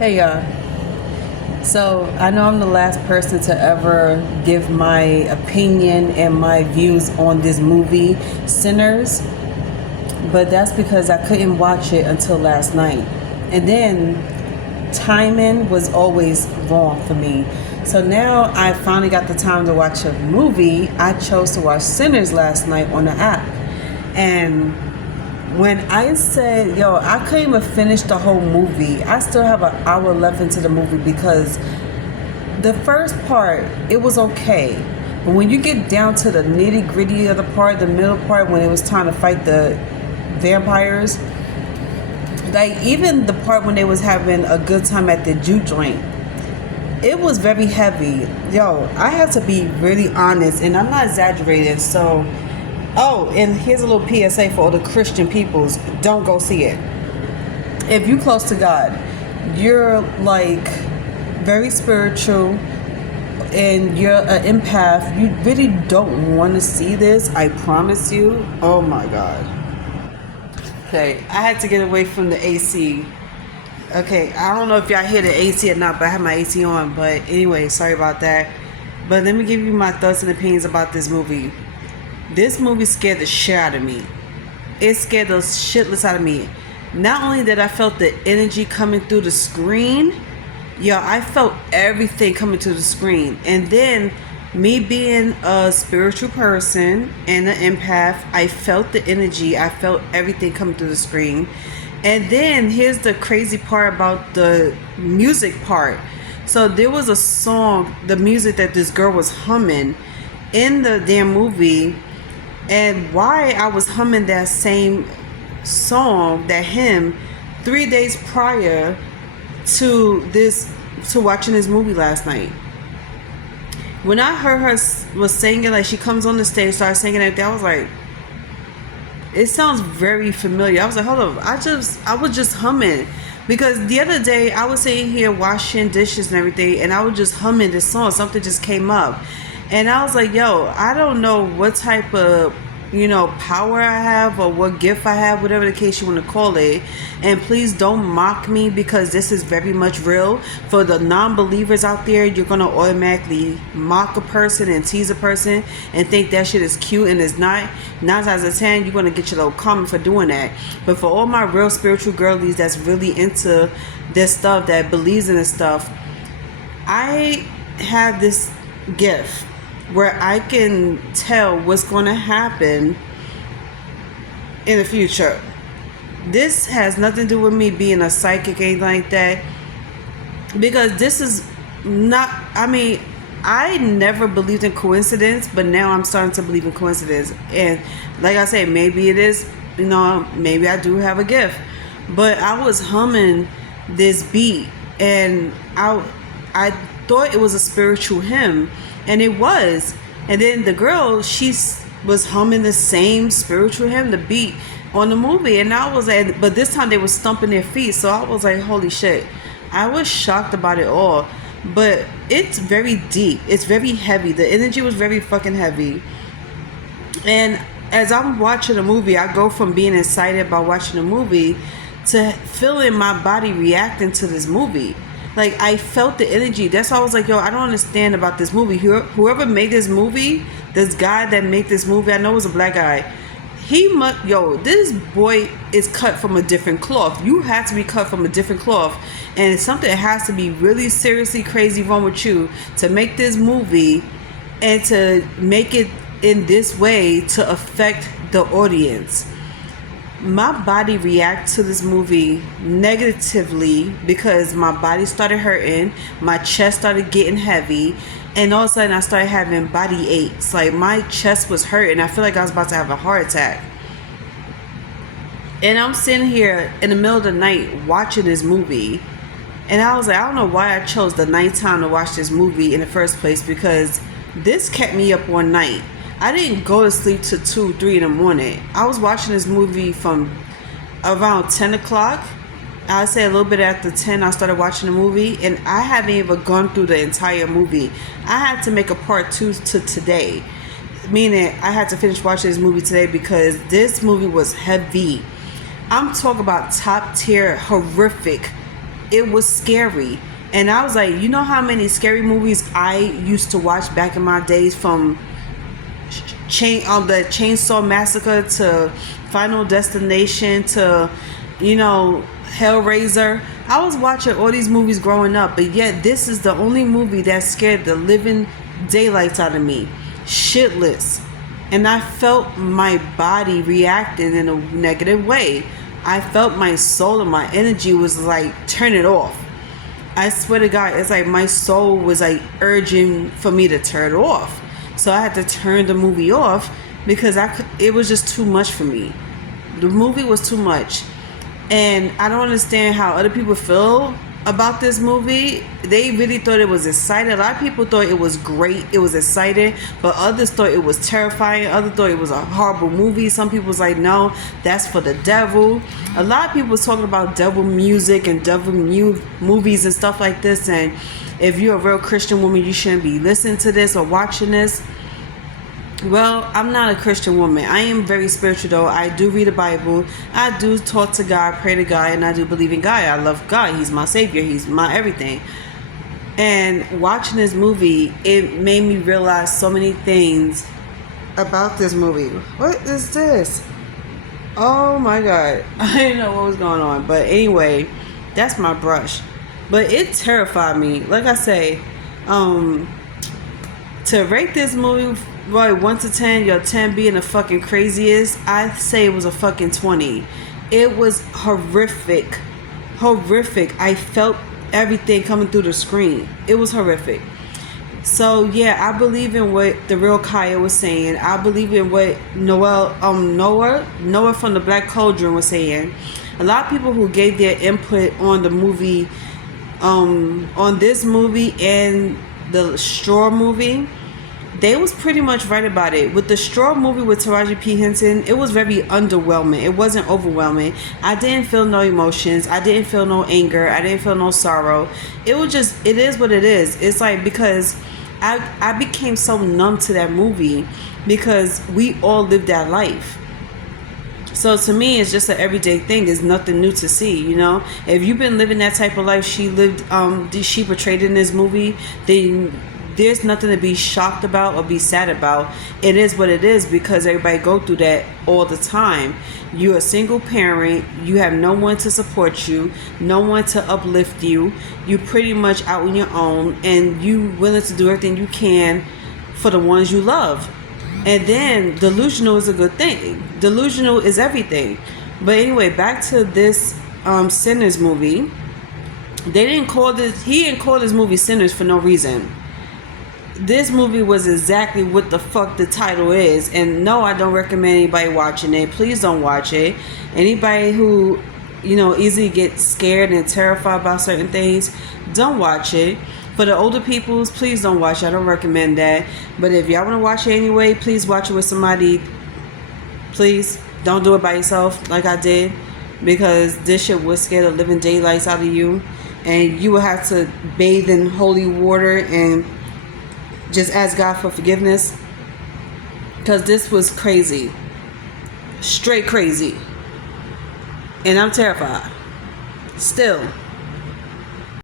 Hey y'all. So I know I'm the last person to ever give my opinion and my views on this movie, Sinners, but that's because I couldn't watch it until last night. And then timing was always wrong for me. So now I finally got the time to watch a movie. I chose to watch Sinners last night on the app. And when I said, yo, I couldn't even finish the whole movie. I still have an hour left into the movie because the first part, it was okay. But when you get down to the nitty gritty of the part, the middle part, when it was time to fight the vampires, like even the part when they was having a good time at the juke joint, it was very heavy. Yo, I have to be really honest, and I'm not exaggerating. So, oh, and here's a little PSA for all the Christian peoples: don't go see it. If you close to God, you're like very spiritual, and you're an empath. You really don't want to see this. I promise you. Oh my God. Okay, I had to get away from the AC. Okay, I don't know if y'all hear the AC or not, but I have my AC on. But anyway, sorry about that. But let me give you my thoughts and opinions about this movie. This movie scared the shit out of me. It scared the shitless out of me. Not only that I felt the energy coming through the screen, yo, I felt everything coming to the screen. And then me being a spiritual person and an empath, I felt the energy. I felt everything coming through the screen. And then here's the crazy part about the music part. So there was a song, the music that this girl was humming in the damn movie. And why I was humming that same song, that hymn, 3 days prior to watching this movie last night. When I heard her was singing, like she comes on the stage, started singing everything, I was like, it sounds very familiar. I was like, hold up, I was just humming. Because the other day I was sitting here washing dishes and everything, and I was just humming this song. Something just came up. And I was like, yo, I don't know what type of, power I have or what gift I have, whatever the case you want to call it. And please don't mock me, because this is very much real. For the non-believers out there, you're going to automatically mock a person and tease a person and think that shit is cute, and it's not. 9 times out of 10, you're going to get your little comment for doing that. But for all my real spiritual girlies that's really into this stuff, that believes in this stuff, I have this gift where I can tell what's going to happen in the future. This has nothing to do with me being a psychic or anything like that, because this is not, I never believed in coincidence, but now I'm starting to believe in coincidence. And like I said, maybe it is, maybe I do have a gift. But I was humming this beat, and I thought it was a spiritual hymn. And it was. And then the girl, she was humming the same spiritual hymn, the beat on the movie. And I was like, but this time they were stumping their feet. So I was like, holy shit. I was shocked about it all. But it's very deep. It's very heavy. The energy was very fucking heavy. And as I'm watching a movie, I go from being excited about watching a movie to feeling my body reacting to this movie. Like, I felt the energy. That's why I was like, yo, I don't understand about this movie. Whoever made this movie, this guy that made this movie, I know it was a black guy. This boy is cut from a different cloth. You have to be cut from a different cloth. And something has to be really seriously crazy wrong with you to make this movie and to make it in this way to affect the audience. My body reacted to this movie negatively because my body started hurting, my chest started getting heavy, and all of a sudden I started having body aches. Like, my chest was hurting. I feel like I was about to have a heart attack. And I'm sitting here in the middle of the night watching this movie, and I was like, I don't know why I chose the nighttime to watch this movie in the first place, because this kept me up one night. I didn't go to sleep till 2, 3 in the morning. I was watching this movie from around 10 o'clock. I say a little bit after 10, I started watching the movie, and I haven't even gone through the entire movie. I had to make a part 2 to today, meaning I had to finish watching this movie today because this movie was heavy. I'm talking about top tier, horrific it was scary. And I was like, you know how many scary movies I used to watch back in my days, from the Chainsaw Massacre to Final Destination to, Hellraiser. I was watching all these movies growing up, but yet this is the only movie that scared the living daylights out of me. Shitless. And I felt my body reacting in a negative way. I felt my soul and my energy was like, turn it off. I swear to God, it's like my soul was like urging for me to turn it off. So I had to turn the movie off because it was just too much for me. The movie was too much. And I don't understand how other people feel about this movie. They really thought it was exciting. A lot of people thought it was great, it was exciting, but others thought it was terrifying. Others thought it was a horrible movie. Some people was like, no, that's for the devil. A lot of people was talking about devil music and devil movies and stuff like this, and if you're a real Christian woman, you shouldn't be listening to this or watching this. Well, I'm not a Christian woman. I am very spiritual though. I do read the Bible. I do talk to God, pray to God, and I do believe in God. I love God. He's my savior. He's my everything. And watching this movie, it made me realize so many things about this movie. What is this? Oh my God. I didn't know what was going on. But anyway, that's my brush. But it terrified me. Like I say, to rate this movie, right, 1 to 10, your 10 being the fucking craziest, I say it was a fucking 20. It was horrific. I felt everything coming through the screen. It was horrific. So yeah, I believe in what the real Kaya was saying. I believe in what Noah from the Black Cauldron was saying. A lot of people who gave their input on the movie, on this movie and the Straw movie, they was pretty much right about it. With the Straw movie with Taraji P. Henson, it was very underwhelming. It wasn't overwhelming. I didn't feel no emotions. I didn't feel no anger. I didn't feel no sorrow. It was just, it is what it is. It's like, because I became so numb to that movie because we all lived that life. So to me, it's just an everyday thing. It's nothing new to see, If you've been living that type of life she portrayed in this movie, then there's nothing to be shocked about or be sad about. It is what it is, because everybody go through that all the time. You're a single parent. You have no one to support you, no one to uplift you. You pretty much out on your own, and you willing to do everything you can for the ones you love. And then delusional is a good thing. Delusional is everything. But anyway, back to this Sinners movie. He didn't call this movie Sinners for no reason. This movie was exactly what the fuck the title is. And no, I don't recommend anybody watching it. Please don't watch it. Anybody who, easily gets scared and terrified about certain things, don't watch it. For the older peoples, please don't watch it. I don't recommend that. But if y'all want to watch it anyway, please watch it with somebody. Please don't do it by yourself like I did, because this shit would scare the living daylights out of you. And you will have to bathe in holy water and just ask God for forgiveness, because this was crazy, straight crazy, and I'm terrified still.